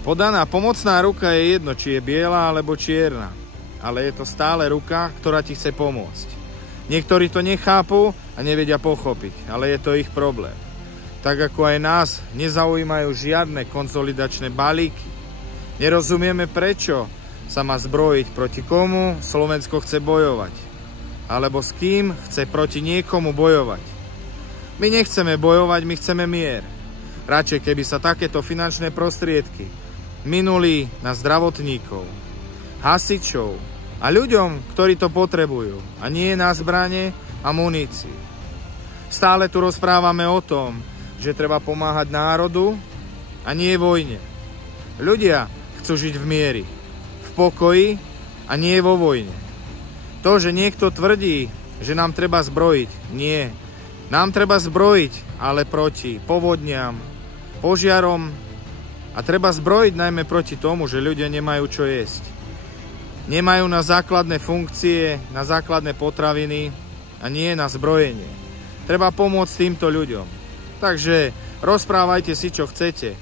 Podaná pomocná ruka je jedno, či je biela alebo čierna, ale je to stále ruka, ktorá ti chce pomôcť. Niektorí to nechápu a nevedia pochopiť, ale je to ich problém. Tak ako aj nás nezaujímajú žiadne konsolidačné balíky. Nerozumieme, prečo sa má zbrojiť, proti komu Slovensko chce bojovať, alebo s kým chce proti niekomu bojovať. My nechceme bojovať, my chceme mier. Radšej, keby sa takéto finančné prostriedky minuli na zdravotníkov, hasičov a ľuďom, ktorí to potrebujú, a nie na zbrane a muníciu. Stále tu rozprávame o tom, že treba pomáhať národu a nie vojne. Ľudia chcú žiť v miery, v pokoji a nie vo vojne. To, že niekto tvrdí, že nám treba zbrojiť, nie. Nám treba zbrojiť, ale proti povodniam, požiarom a treba zbrojiť najmä proti tomu, že ľudia nemajú čo jesť. Nemajú na základné funkcie, na základné potraviny a nie na zbrojenie. Treba pomôcť týmto ľuďom. Takže rozprávajte si, čo chcete.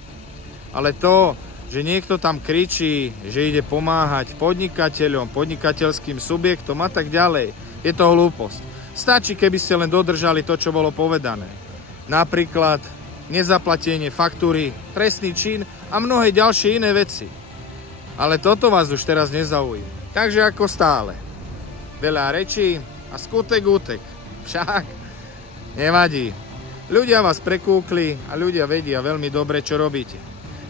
Ale to, že niekto tam kričí, že ide pomáhať podnikateľom, podnikateľským subjektom a tak ďalej, je to hlúposť. Stačí, keby ste len dodržali to, čo bolo povedané. Napríklad nezaplatenie faktúry, trestný čin a mnohé ďalšie iné veci. Ale toto vás už teraz nezaujíma. Takže ako stále. Veľa rečí a skutek útek. Však nevadí. Ľudia vás prekúkli a ľudia vedia veľmi dobre, čo robíte.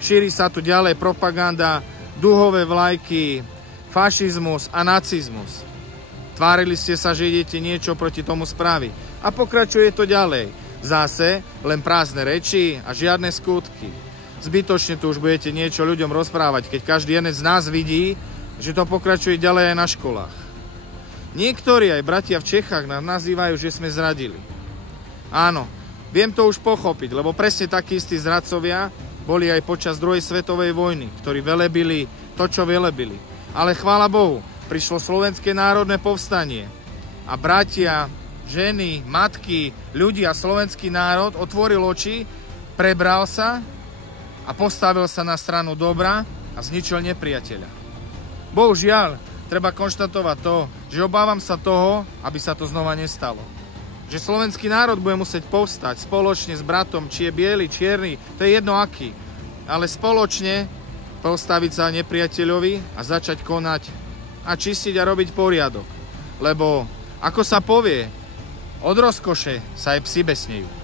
Šíri sa tu ďalej propaganda, duhové vlajky, fašizmus a nacizmus. Tvárili ste sa, že idete niečo proti tomu spraviť. A pokračuje to ďalej. Zase len prázdne reči a žiadne skutky. Zbytočne tu už budete niečo ľuďom rozprávať, keď každý jeden z nás vidí, že to pokračuje ďalej aj na školách. Niektorí aj bratia v Čechách nás nazývajú, že sme zradili. Áno, viem to už pochopiť, lebo presne takí istí zradcovia boli aj počas druhej svetovej vojny, ktorí velebili to, čo velebili. Ale chvála Bohu, prišlo Slovenské národné povstanie a bratia, ženy, matky, ľudia, slovenský národ otvoril oči, prebral sa a postavil sa na stranu dobra a zničil nepriateľa. Bohužiaľ, treba konštatovať to, že obávam sa toho, aby sa to znova nestalo. Že slovenský národ bude musieť povstať spoločne s bratom, či je biely, čierny, to je jedno aký, ale spoločne postaviť sa nepriateľovi a začať konať a čistiť a robiť poriadok. Lebo, ako sa povie, od rozkoše sa aj psi besnejú.